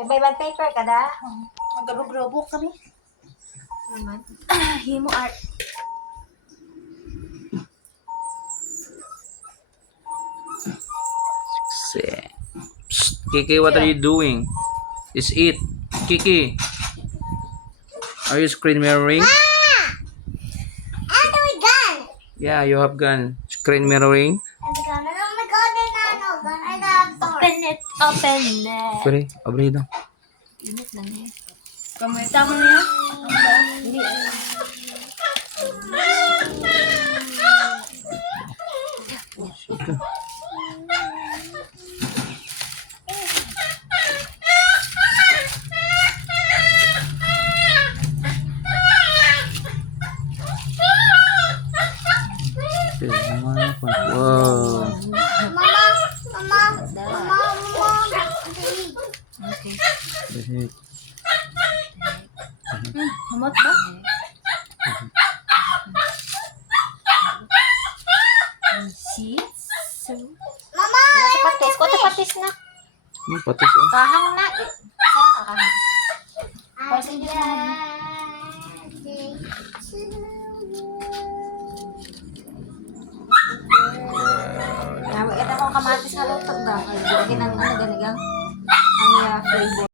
Iba-ibang paper kada. Magro-grobo kami. Naman. Himo art. Psst, Kiki, what are you doing? Is it Kiki? Are you screen mirroring? Ano we gun? Yeah, you have gun. Screen mirroring. Oh my god, I love Open it. Open it. Pwede, abri daw. Init lang eh. Kamita mo niya? Hindi. Wow. Mama. Okay. Behek. Hamot ba? Sheets. So, Mama! sa patis. Ko patis na. Patis oh. Kahang na. Sa kahang. Kasi hindi na. Ito akong kamatis na lutog ba? Lagyan ng ano ganigang ang flavor.